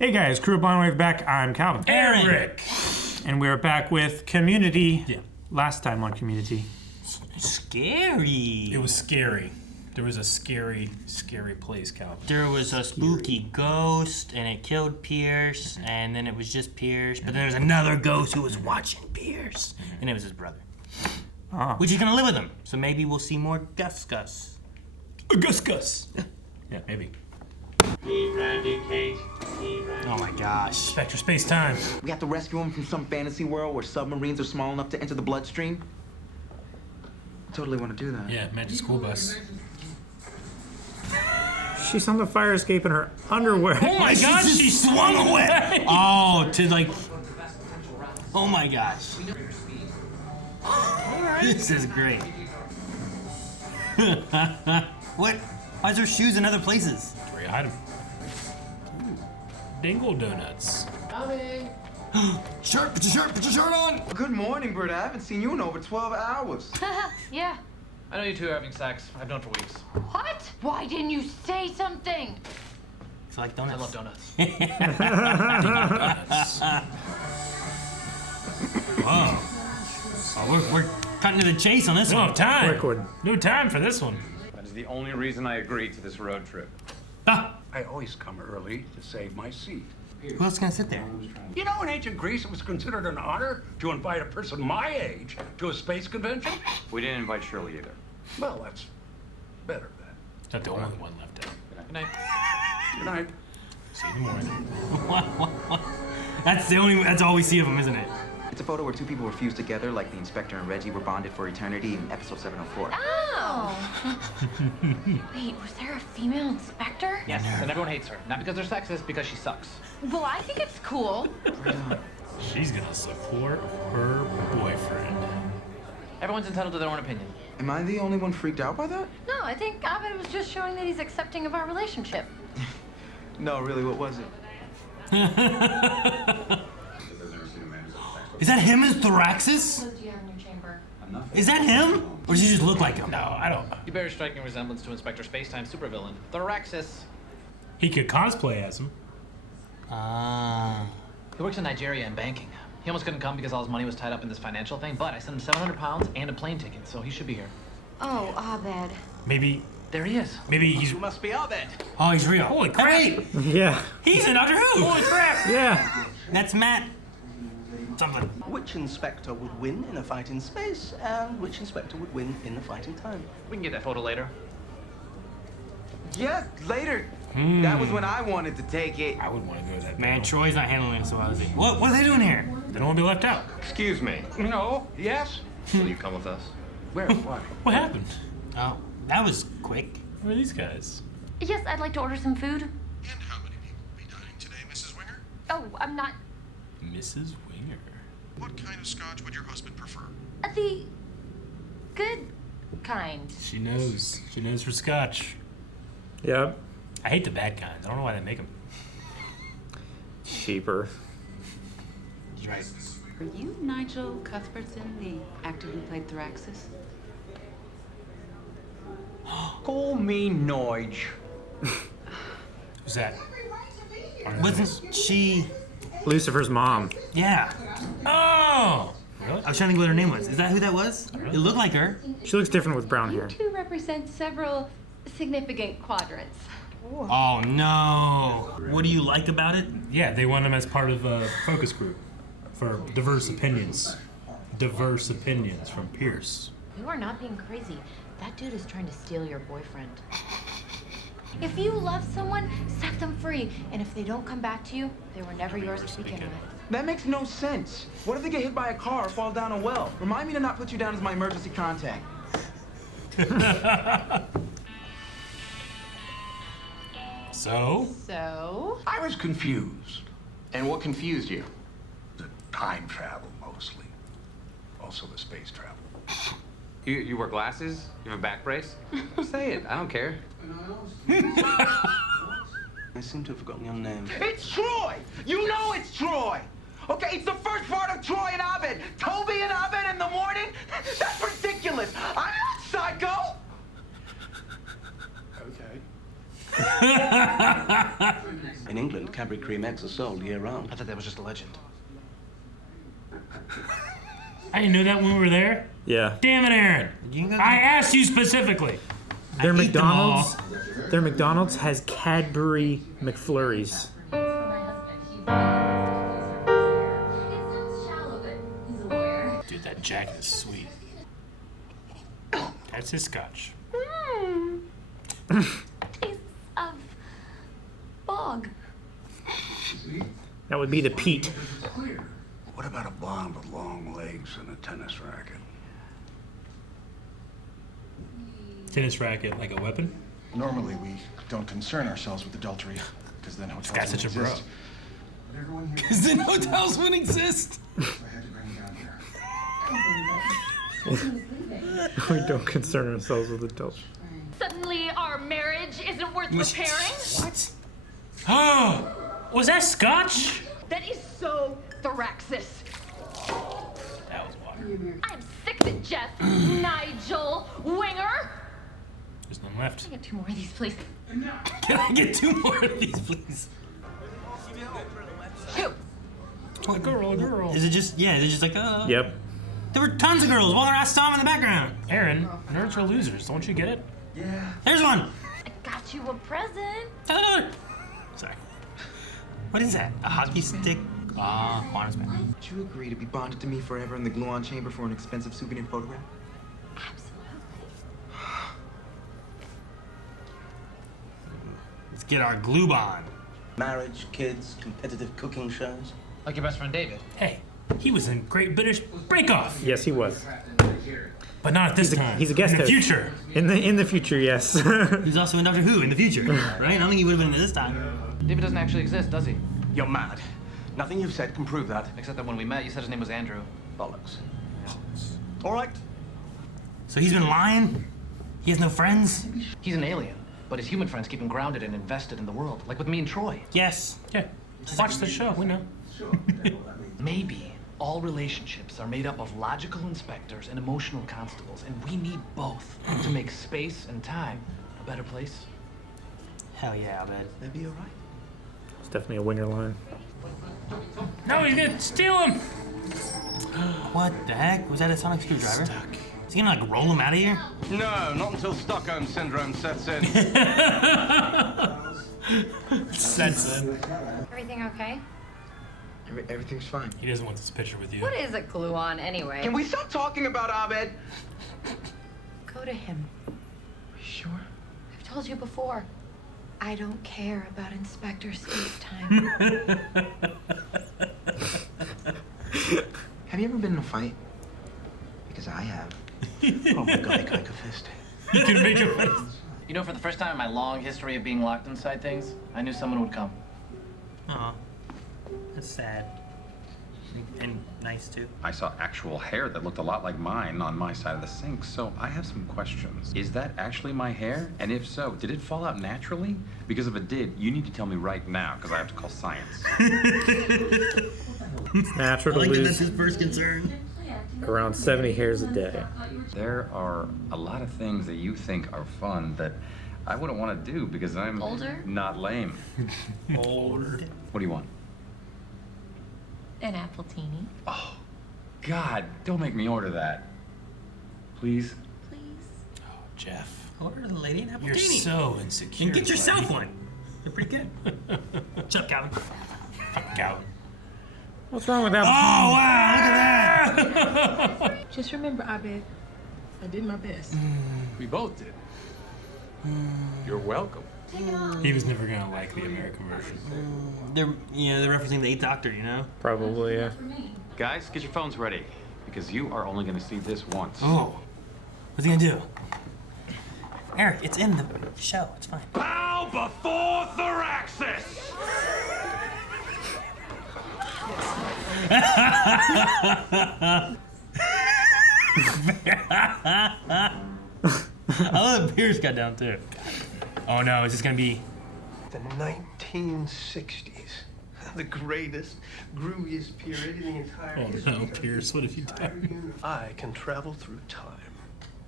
Hey guys, Crew of Blind Wave back. I'm Calvin. Eric! And we're back with Community. Yeah. Last time on Community. Scary. It was scary. There was a scary place, Calvin. There was a spooky ghost, and it killed Pierce, and then it was just Pierce, but then there was another ghost who was watching Pierce, and it was his brother. Ah. Which is gonna live with him, so maybe we'll see more Gus. Gus. Yeah, maybe. Oh my gosh. Spectre Space Time. We have to rescue him from some fantasy world where submarines are small enough to enter the bloodstream. I totally want to do that. Yeah, Magic School Bus. She's on the fire escape in her underwear. Oh my gosh, she swung away! Oh, to like... Oh my gosh. This is great. What? Why is there shoes in other places? That's where you hide them. Dingle Donuts. Shirt, put your shirt on! Good morning, Britta. I haven't seen you in over 12 hours. Yeah. I know you two are having sex. I've known for weeks. What? Why didn't you say something? It's like donuts. I love donuts. Whoa. Oh, we're cutting to the chase on this No one. time. Quick one. No time for this one. That is the only reason I agreed to this road trip. Ah, I always come early to save my seat. who else is gonna sit there? You know, in ancient Greece, it was considered an honor to invite a person my age to a space convention. We didn't invite Shirley either. Well, that's better then. It's not the only one left out. Good night. Good night. See you in the morning. That's all we see of him, isn't it? It's a photo where two people were fused together, like the inspector and Reggie were bonded for eternity in episode 704. Oh. Wait, was there a female inspector? Yes, and everyone hates her. Not because they're sexist, because she sucks. Well, I think it's cool. She's gonna support her boyfriend. Everyone's entitled to their own opinion. Am I the only one freaked out by that? No, I think Abed was just showing that he's accepting of our relationship. No, really, what was it? Is that him as Thoraxis? What do you have in your chamber? Is that him? Or does he just look like him? No, I don't. You bear a striking resemblance to Inspector Spacetime supervillain, the Rackets. He could cosplay as him. Ah. He works in Nigeria in banking. He almost couldn't come because all his money was tied up in this financial thing, but I sent him 700 pounds and a plane ticket, so he should be here. Oh, Abed. Maybe There he is. he's. Must be Abed. Oh, he's real. Holy crap. Hey, Yeah. he's in Doctor Who. Holy crap! Yeah. That's Matt. Something. Which inspector would win in a fight in space, and which inspector would win in a fight in time? We can get that photo later. Yeah, later. That was when I wanted to take it. I would want to go to that. Man, panel. Troy's not handling it so well, is he? What are they doing here? They don't want to be left out. Excuse me. No. Yes. Will you come with us? Where? Why? What happened? Oh, that was quick. Who are these guys? Yes, I'd like to order some food. And how many people will be dining today, Mrs. Winger? Oh, I'm not... Mrs. Winger. What kind of scotch would your husband prefer? The... good kind. She knows. She knows her scotch. Yep. I hate the bad kinds. I don't know why they make them. Cheaper. He's right. Are you Nigel Cuthbertson, the actor who played Thoraxis? Call me Noige. Who's that? Wasn't she... Lucifer's mom. Yeah. Oh! Really? I was trying to think what her name was. Is that who that was? Really? It looked like her. She looks different with brown hair. two represent several significant quadrants. Oh, no. What do you like about it? Yeah, they want him as part of a focus group for diverse opinions. Diverse opinions from Pierce. You are not being crazy. That dude is trying to steal your boyfriend. If you love someone, set them free. And if they don't come back to you, they were never yours to begin with. That makes no sense. What if they get hit by a car or fall down a well? Remind me to not put you down as my emergency contact. So? So? I was confused. And what confused you? The time travel, mostly. Also the space travel. You wear glasses? You have a back brace? Say it. I don't care. I seem to have forgotten your name. It's Troy! You know it's Troy! Okay, it's the first part of Troy and Abed. Toby and Abed in the morning? That's ridiculous. I'm not psycho! Okay. In England, Cadbury cream eggs are sold year round. I thought that was just a legend. I didn't know that when we were there. Yeah. Damn it, Aaron! I asked you specifically. Their McDonald's. Their McDonald's has Cadbury McFlurries. Dude, that jacket is sweet. That's his scotch. Piece of bog. That would be the Pete. What about a blonde with long legs and a tennis racket? Tennis racket, like a weapon? Normally, we don't concern ourselves with adultery, because then hotels guy's such a bro. exist. But everyone here... Because then hotels wouldn't exist. So I had to bring you down here. We don't concern ourselves with adults. Suddenly, our marriage isn't worth repairing? What? Oh, was that scotch? That is so Thraxis. That was water. I'm sick of it, Jeff. Nigel. Winger. There's none left. Can I get 2 more of these, please? Can I get 2 more of these, please? 2. A girl. Is it just like, Yep. There were tons of girls walking around, I saw them in the background. Aaron, nerds are losers. Don't you get it? Yeah. There's one. I got you a present. Another. Sorry. What is that? A hockey stick? Quantum's back. Would you agree to be bonded to me forever in the glue-on chamber for an expensive souvenir photograph? Let's get our glue bond. Marriage, kids, competitive cooking shows. Like your best friend David. Hey, he was in Great British Break Off. Yes, he was. But not at this time. He's a guest in the host. future. In the future, yes. He's also in Doctor Who in the future, right? I don't think he would have been in this time. David doesn't actually exist, does he? You're mad. Nothing you've said can prove that. Except that when we met, you said his name was Andrew. Bollocks. All right. So he's been lying? He has no friends? He's an alien, but his human friends keep him grounded and invested in the world, like with me and Troy. Yes. Yeah. Watch the show. We know. Maybe all relationships are made up of logical inspectors and emotional constables, and we need both to make space and time a better place. Hell yeah, man. That'd be all right. It's definitely a winger line. No, he's gonna steal him. What the heck? Was that a sonic screwdriver? Stuck. Is he gonna like roll him out of here? No, not until Stockholm Syndrome sets in. Sets in. Everything okay? Everything's fine. He doesn't want this picture with you. What is a glue on anyway? Can we stop talking about Abed? Go to him. Sure? I've told you before. I don't care about Inspector Space Time. Have you ever been in a fight? Because I have. Oh my God, I can make a fist. You can make a face. You know, for the first time in my long history of being locked inside things, I knew someone would come. Aw. That's sad. And nice, too. I saw actual hair that looked a lot like mine on my side of the sink, so I have some questions. Is that actually my hair? And if so, did it fall out naturally? Because if it did, you need to tell me right now, because I have to call science. It's natural to I like that that's lose his first concern. around 70 hairs a day. There are a lot of things that you think are fun that I wouldn't want to do because I'm Older? not lame. Older. What do you want? An appletini. Oh, God, don't make me order that. Please? Please. Oh, Jeff. Order the lady an You're appletini. so insecure. And get yourself buddy. one. You're pretty good. What's up, Calvin? Fuck Calvin. What's wrong with that? Oh, wow, look at that. Just remember, Abed, I did my best. We both did. You're welcome. He was never gonna like the American version. They're referencing the 8th Doctor, you know? Probably, yeah. Guys, get your phones ready because you are only going to see this once. Oh. What's he gonna do? Eric, it's in the show. It's fine. Bow before Thraxis! I love that Pierce got down too. Oh no, is this gonna be The 1960s. The greatest, grooviest period in the entire history. Oh no, Pierce, what have you done? I can travel through time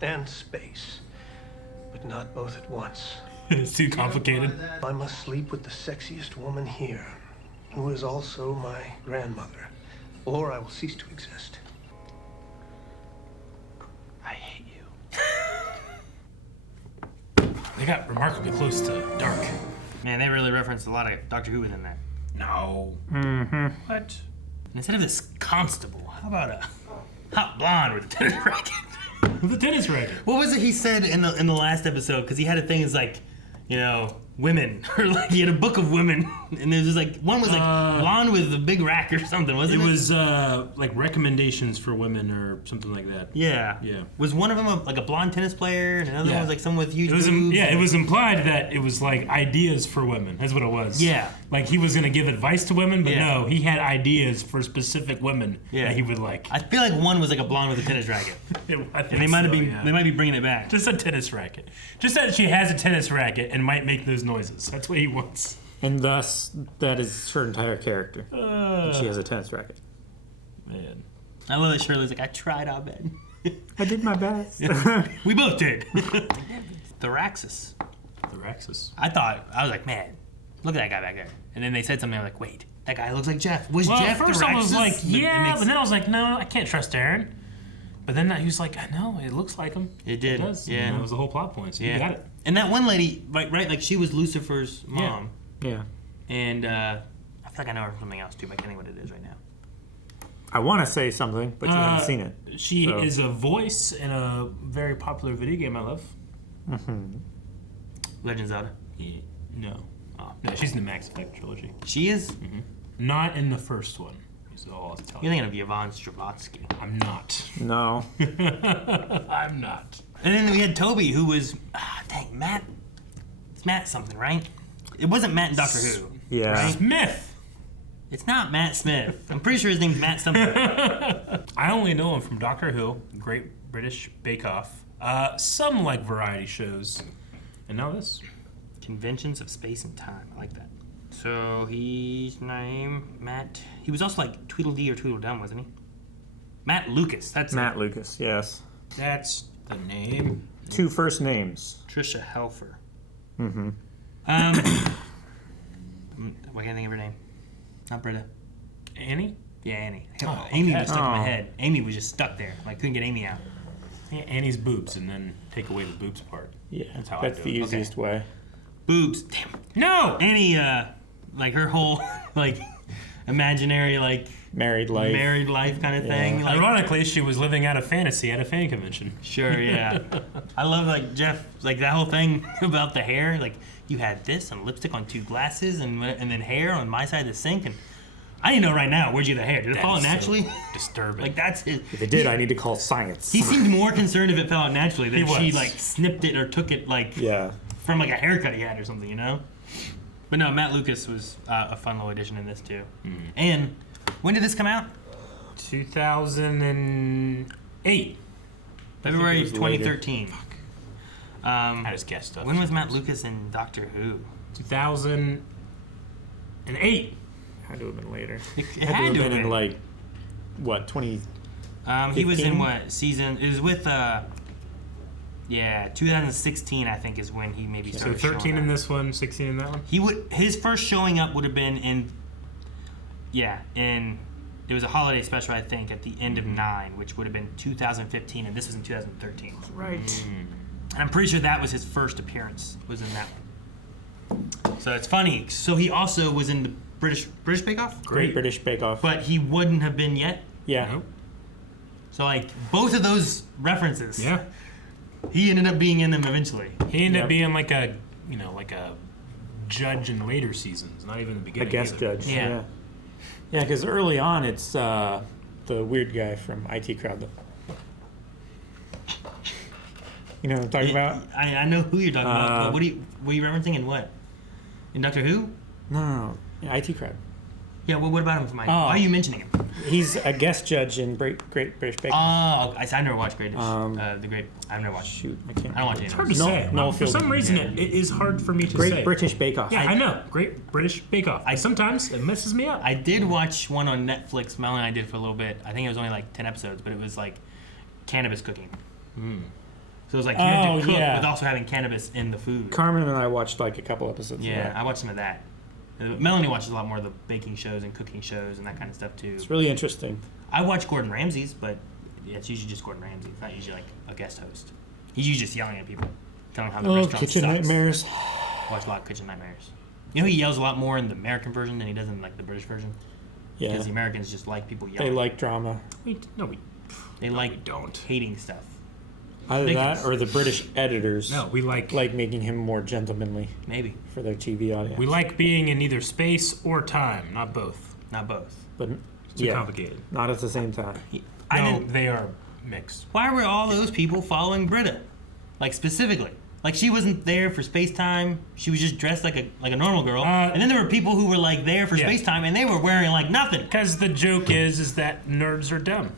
and space, but not both at once. It's too complicated. I must sleep with the sexiest woman here, who is also my grandmother, or I will cease to exist. I hate you. They got remarkably close to dark. Man, they really referenced a lot of Doctor Who within that. No. Mm-hmm. What? Instead of this constable, how about a hot blonde with a tennis racket? With a tennis racket. What was it he said in the last episode? Because he had a thing is like, you know, women, or like he had a book of women, and there's just like one was like blonde with a big rack or something, wasn't it? It was like recommendations for women or something like that. Yeah. Yeah. Was one of them like a blonde tennis player, and another one was like someone with huge boobs? It was implied that it was like ideas for women. That's what it was. Yeah. Like he was gonna give advice to women, but no, he had ideas for specific women that he would like. I feel like one was like a blonde with a tennis racket. I think And they might have so, been yeah. they might be bringing it back. Just a tennis racket. Just that she has a tennis racket and might make those noises. That's what he wants. And thus, that is her entire character. And she has a tennis racket. Man. I love that Shirley's like, I tried, Abed. I did my best. We both did. The Raxus. I was like, man, look at that guy back there. And then they said something, I'm like, wait, that guy looks like Jeff. Was Well, Jeff at first the Raxus? I was like, yeah, But but then I was like, no, I can't trust Aaron. But then he was like, I know, it looks like him. It did. It does. Yeah. And that was the whole plot point, so you got it. And that one lady, right, like she was Lucifer's mom. Yeah. And I feel like I know her from something else too, but I can't think what it is right now. I want to say something, but you haven't seen it. She so. is a voice in a very popular video game I love. Mm-hmm. Legend of Zelda? Yeah, no. Oh, no, she's in the Max Effect trilogy. She is? Mm-hmm. Not in the first one. Is all I'll tell You're thinking of Yvonne Stravotsky. I'm not. No. I'm not. And then we had Toby, who was, dang, Matt. It's Matt something, right? It wasn't Matt in Doctor Who. Yeah. Right? Smith. It's not Matt Smith. I'm pretty sure his name's Matt something. I only know him from Doctor Who, Great British Bake Off, some like variety shows, and now this. Conventions of Space and Time. I like that. So his name, Matt. He was also like Tweedledee or Tweedledum, wasn't he? Matt Lucas. That's Matt it. Lucas, yes. That's the name. 2 first names. Trisha Helfer. Mm-hmm. Why can't I think of her name? Not Britta. Annie? Yeah, Annie. Oh, Amy okay. was stuck in my head. Amy was just stuck there. Like, couldn't get Amy out. Yeah, Annie's boobs, and then take away the boobs part. Yeah, that's how that's I do the it. easiest way. Boobs. Damn. No! Annie, like her whole, like, imaginary, like, married life kind of thing. Like, ironically, she was living out a fantasy at a fan convention. Sure, yeah. I love, like, Jeff, like, that whole thing about the hair. Like, you had this and lipstick on 2 glasses and then hair on my side of the sink. And I didn't know right now, where'd you get the hair? Did it fall out naturally? So disturbing. Like, that's his. If it did, I need to call science. He seemed more concerned if it fell out naturally than He she, was. like, snipped it or took it, like, Yeah. from, like, a haircut he had or something, you know? But no, Matt Lucas was a fun little addition in this, too. Mm-hmm. And when did this come out? 2008. February it was later. 2013. I just guessed stuff. When was Matt Lucas in Doctor Who? 2008. Had to have been later. It Had to have been in like, what, 20? He was in 15? what season? It was with 2016 I think is when he maybe So started. 13 showing in up. this one, 16 in that one? His first showing up would have been in it was a holiday special I think at the end of 9, which would have been 2015, and this was in 2013. Right. And I'm pretty sure that was his first appearance was in that one. So it's funny. So he also was in the British Bake Off? Great British Bake Off. But he wouldn't have been yet? Yeah. Nope. So like both of those references. Yeah. He ended up being in them eventually. He ended up being like a judge in later seasons, not even the A beginning. guest either. judge. Yeah. Yeah, because early on it's the weird guy from IT Crowd. You know what I'm talking about? I know who you're talking about. But were you referencing in what? In Doctor Who? No. Yeah, IT Crowd. Yeah, well, what about him from IT? Oh. Why are you mentioning him? He's a guest judge in Great British Bake Off. Oh, I never watched I've never watched. Shoot, I can't. I don't watch it. It's hard to No- say. no For some filter. reason, it is hard for me to Great say. British Bake Off. Yeah, I know. Great British Bake Off. Sometimes it messes me up. I did watch one on Netflix. Mel and I did for a little bit. I think it was only like 10 episodes, but it was like cannabis cooking. So it was like you had to cook yeah. with also having cannabis in the food. Carmen and I watched like a couple episodes. Yeah, of that. I watched some of that. Melanie watches a lot more of the baking shows and cooking shows and that kind of stuff too. It's really interesting. I watch Gordon Ramsay's, but yeah, it's usually just Gordon Ramsay. It's not usually like a guest host. He's usually just yelling at people, telling them how the restaurant Kitchen sucks. Nightmares. I watch a lot of Kitchen Nightmares. You know, he yells a lot more in the American version than he does in like the British version. Yeah. Because the Americans just like people yelling. They like drama. They like hating stuff. Either that or the British editors. No, we like making him more gentlemanly. Maybe. For their TV audience. We like being in either space or time, not both. Not both. But it's too complicated. Not at the same time. No, they are mixed. Why were all those people following Britta? Like specifically. Like she wasn't there for space time. She was just dressed like a normal girl. And then there were people who were like there for space time and they were wearing like nothing. Because the joke is that nerds are dumb.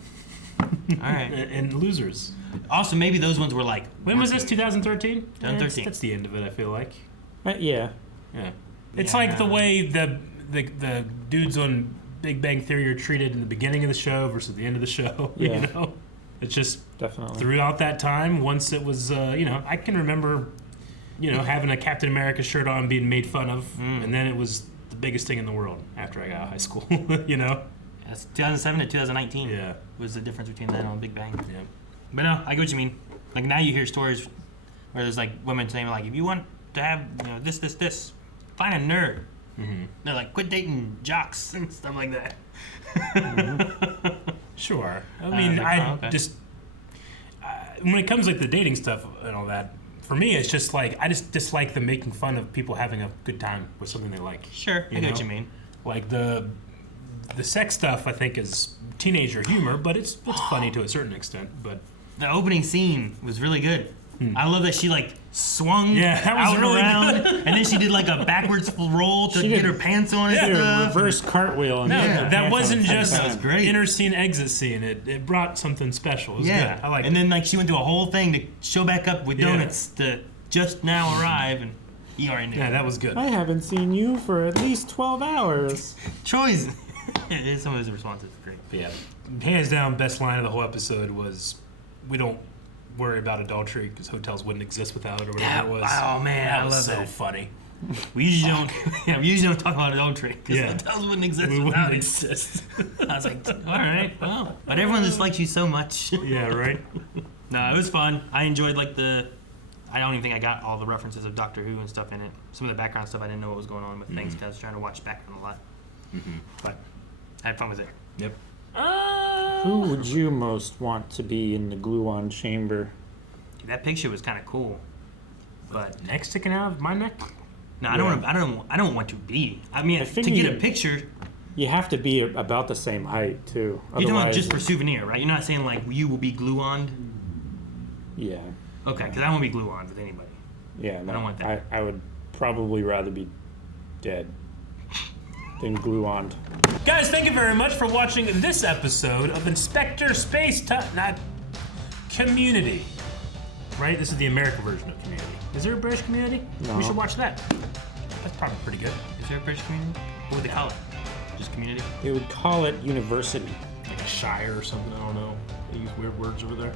All right. and losers. Also, maybe those ones were like. When was this? 2013. 2013. That's the end of it. I feel like. Yeah. Yeah. It's like the way the dudes on Big Bang Theory are treated in the beginning of the show versus the end of the show. Yeah. You know, it's just definitely throughout that time. Once it was, I can remember, having a Captain America shirt on, being made fun of, and then it was the biggest thing in the world after I got out of high school. That's 2007 to 2019. Yeah. Was the difference between that and Big Bang. Yeah. But no, I get what you mean. Like now you hear stories where there's like women saying like, if you want to have this, find a nerd. Mm-hmm. They're like, quit dating jocks and stuff like that. Sure. I mean, just when it comes like the dating stuff and all that, for me, it's just like I just dislike them making fun of people having a good time with something they like. Sure, I get what you mean. Like the sex stuff, I think is teenager humor, but it's funny to a certain extent. But the opening scene was really good. I love that she like swung that was out and really around, good. and then she did like a backwards roll to get her pants on and She did a stuff. reverse cartwheel. No, that wasn't just that was great. inner scene, exit scene. It brought something special. It was good. I like and then like she went through a whole thing to show back up with donuts to just now arrive, and you already knew. Yeah, that was good. I haven't seen you for at least 12 hours. Troy's. Some of his responses were great. But yeah, hands down, best line of the whole episode was, "We don't worry about adultery because hotels wouldn't exist without it," or whatever it was. Oh man, that I was love so that. funny. We usually don't. Yeah, we usually don't talk about adultery because hotels wouldn't exist We without wouldn't it. exist. I was like, all right, well, but everyone just likes you so much. Yeah, right. No, it was fun. I enjoyed like I don't even think I got all the references of Doctor Who and stuff in it. Some of the background stuff I didn't know what was going on with things because I was trying to watch background a lot. But I had fun with it. Yep. Who would you most want to be in the gluon chamber? Dude, that picture was kind of cool. But neck sticking out of my neck? No, I don't want to be. I mean, think to get you- a picture, You have to be about the same height too. you're talking about Otherwise- just for souvenir, right? You're not saying like you will be glue-on. Yeah. Okay, because I won't be glue-on with anybody. Yeah. No, I don't want that. I would probably rather be dead than gluon. Guys, thank you very much for watching this episode of Inspector Space not Community. Right? This is the American version of Community. Is there a British Community? No. We should watch that. That's probably pretty good. Is there a British community? What would they call it? Just community? They would call it university. Like a shire or something, I don't know. They use weird words over there.